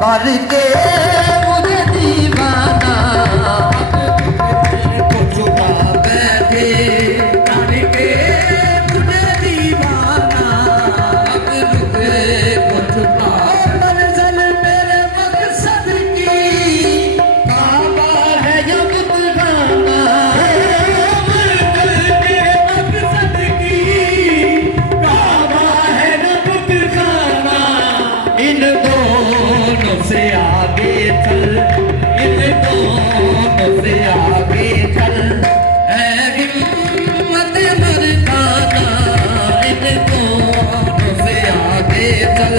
करके मुझे दीवाना को चुका बैठे करके मुझे दीवाना अब रुके को चुका मंजिल मेरे मकसद की काबा है या बुतखाना मंजिल मेरे मकसद की काबा है या बुतखाना इन दोनों से आगे चल इन दोनों से आगे चल है हिम्मत मर्दाना इन दोनों से आगे चल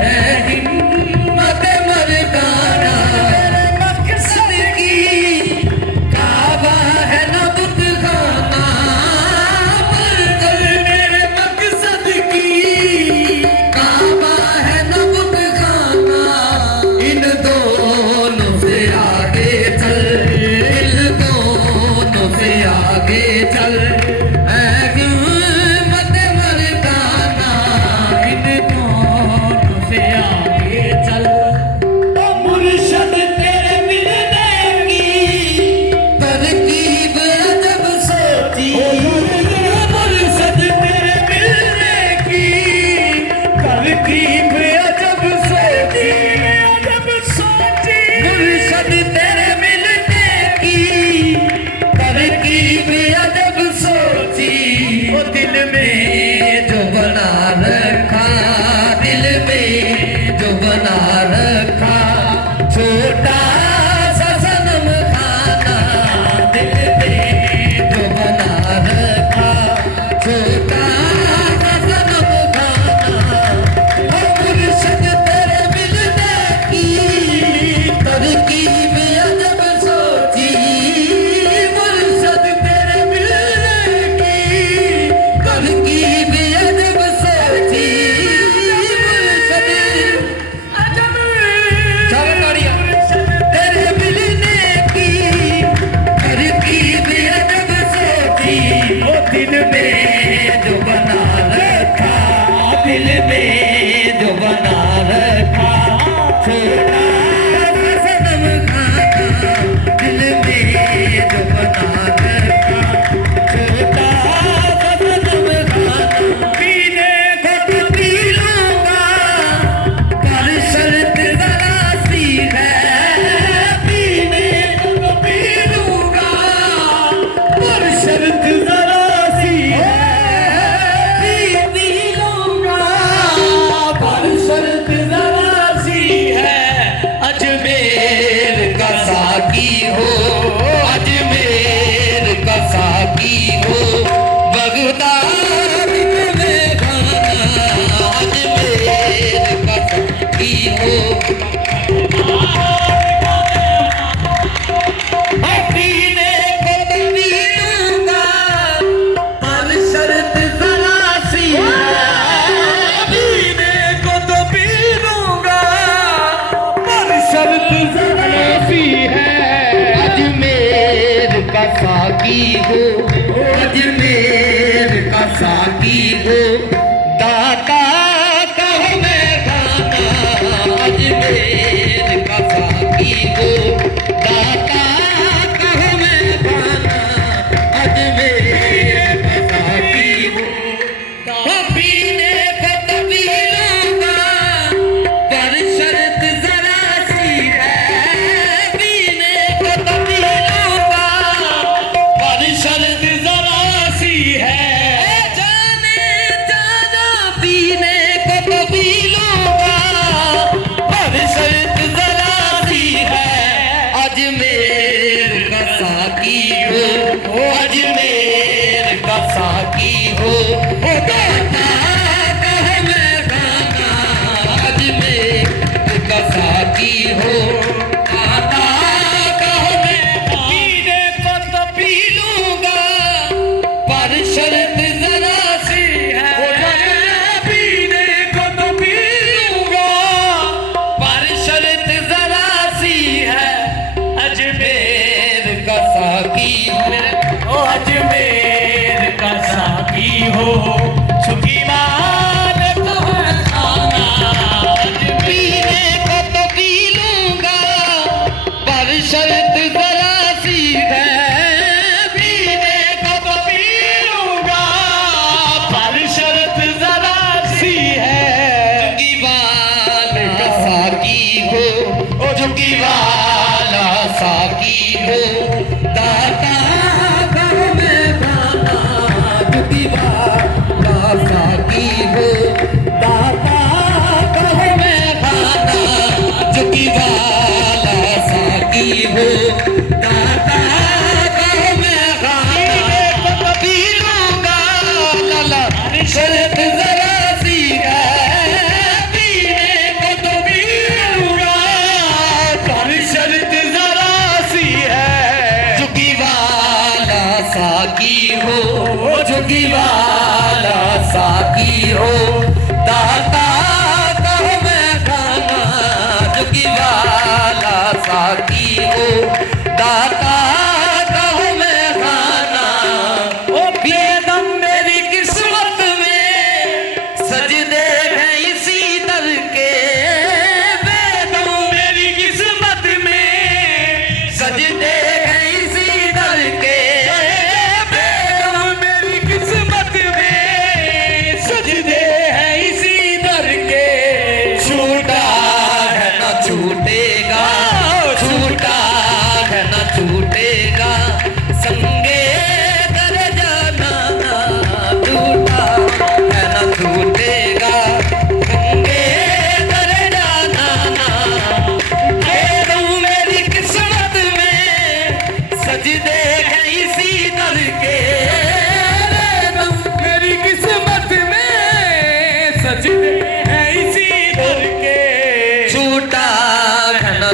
है हिम्मत मर्दाना मेरे मकसद की काबा है ना बुतखाना मंजिल मेरे मकसद की काबा है ना बुतखाना इन दोनों से आगे चल इन दोनों से आगे चल है हिम्मत मर्दाना इन दोनों से आगे चल ओ मुर्शद तेरे मिलने की तरकीब अजब सोची मुर्शद तेरे मिलने की तरकीब अजब सोची मुर्शद तेरे मिलने की तरकीब अजब सोची वो दिल में जो बना रखा दिल में जो बना रखा छोटा सा सनम खाना दिल में जो बना रखा छोटा सा सनम खाना ओ मुर्शद तेरे मिलने की तरकीब अजब सोची मुर्शद तेरे मिलने की तरकीब अजब सोची मुर्शद अजब चलो ताड़ियां तेरे मिलने की तरकीब अजब सोची वो दिल में जो बना रखा दिल में जो बना रखा छोटा सा सनम खाना दिल में जो बना रखा छोटा सा सनम खाना पीने को तो पी लूंगा पर शर्त जरा सी है पीने को तो पी लूंगा पर शर्त जरा सी है पी लूंगा पर शर्त जरा सी है अजमेर का साकी हो अजमेर का साकी हो बगदाद में खाना अजमेर का साकी हो पीने को तो पी लूंगा पर शर्त जरा सी है पीने को तो पी लूंगा पर शर्त जरा सी है अजमेर का साकी हो अजमेर का साकी हो दाता कहो मैं खाना अजमेर का साकी हो दाता कहो मैं खाना अजमेर का साकी हो पीने को तो पी लूंगा पर शर्त जरा सी है पीने को तो पी लूंगा पर शर्त ओ झुकी वाला साकी हो दाता कहो मैं खाना झुकी वाला साकी हो दाता कहो मैं खाना झुकी वाला साकी हो दाता कहो मैं खाना पी लूंगा लाला शर्त जरा सी है पीने को तो पी लूंगा पर शर्त जरा सी है झुकी वाला साकी हो झुकी वाला साकी हो दाता कहो मैं खाना झुकी वाला साकी हो दाता कहो मैं खाना ओ बेदम मेरी किस्मत में सजदे हैं इसी दर के बेदम मेरी किस्मत में सजदे हैं इसी दर के बेदम मेरी किस्मत में सजदे हैं इसी दर के छूटा है ना छूटेगा छूटा है ना छूटेगा संगे कर जाना टूटा है ना छूटेगा संगे कर जाना तुम मेरी किस्मत में सजदे हैं इसी दर के तुम मेरी किस्मत में सजदे हैं इसी दर के छूटा है ना